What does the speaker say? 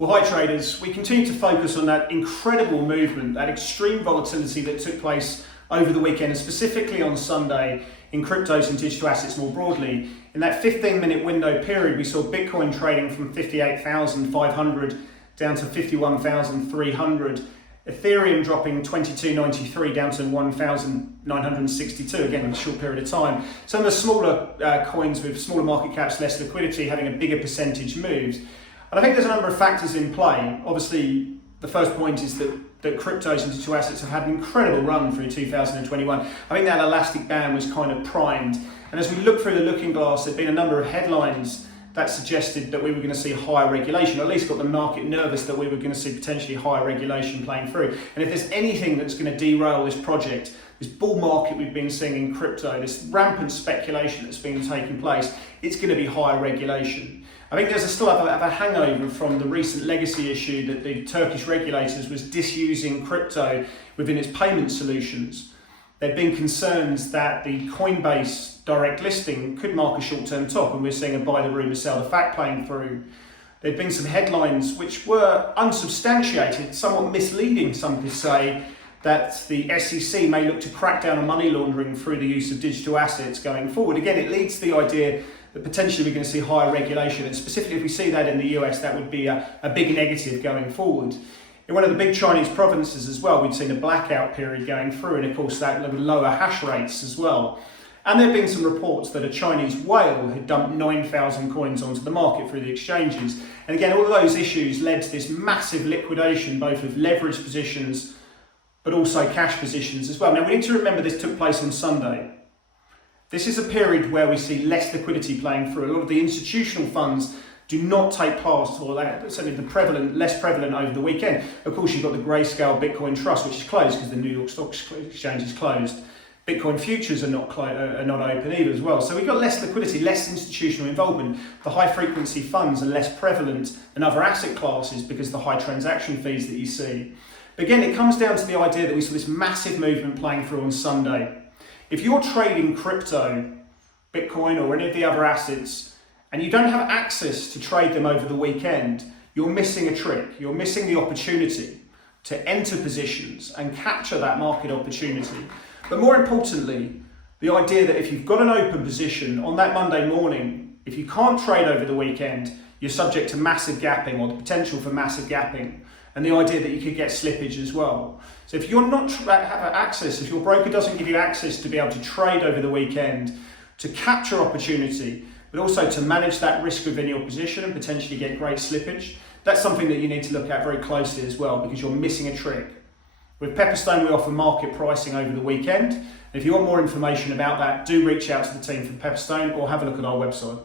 Well, hi traders, we continue to focus on that incredible movement, that extreme volatility that took place over the weekend, and specifically on Sunday in cryptos and digital assets more broadly. In that 15-minute window period, we saw Bitcoin trading from 58,500 down to 51,300, Ethereum dropping 22.93 down to 1,962, again in a short period of time. Some of the smaller coins with smaller market caps, less liquidity, having a bigger percentage moves. And I think there's a number of factors in play. Obviously, the first point is that cryptos and digital assets have had an incredible run through 2021. I think that elastic band was kind of primed. And as we look through the looking glass, there've been a number of headlines that suggested that we were going to see higher regulation, or at least got the market nervous that we were going to see potentially higher regulation playing through. And if there's anything that's going to derail this project, this bull market we've been seeing in crypto, this rampant speculation that's been taking place, it's going to be higher regulation. I think there's still a hangover from the recent legacy issue that the Turkish regulators was disusing crypto within its payment solutions. There have been concerns that the Coinbase direct listing could mark a short-term top, and we're seeing a buy the rumour, sell the fact playing through. There have been some headlines which were unsubstantiated, somewhat misleading, some could say, that the SEC may look to crack down on money laundering through the use of digital assets going forward. Again, it leads to the idea that potentially we're going to see higher regulation, and specifically if we see that in the US, that would be a big negative going forward. In one of the big Chinese provinces as well, we'd seen a blackout period going through, and of course that would lower hash rates as well. And there have been some reports that a Chinese whale had dumped 9,000 coins onto the market through the exchanges. And again, all of those issues led to this massive liquidation, both of leveraged positions, but also cash positions as well. Now we need to remember this took place on Sunday. This is a period where we see less liquidity playing through. A lot of the institutional funds do not take part, or certainly less prevalent over the weekend. Of course, you've got the Grayscale Bitcoin Trust, which is closed because the New York Stock Exchange is closed. Bitcoin futures are not open either as well. So we've got less liquidity, less institutional involvement. The high frequency funds are less prevalent than other asset classes because of the high transaction fees that you see. But again, it comes down to the idea that we saw this massive movement playing through on Sunday. If you're trading crypto, Bitcoin or any of the other assets, and you don't have access to trade them over the weekend, you're missing a trick. You're missing the opportunity to enter positions and capture that market opportunity. But more importantly, the idea that if you've got an open position on that Monday morning, if you can't trade over the weekend, you're subject to massive gapping or the potential for massive gapping. And the idea that you could get slippage as well. So if you're not have access, if your broker doesn't give you access to be able to trade over the weekend, to capture opportunity, but also to manage that risk within your position and potentially get great slippage, that's something that you need to look at very closely as well, because you're missing a trick. With Pepperstone, we offer market pricing over the weekend. And if you want more information about that, do reach out to the team from Pepperstone or have a look at our website.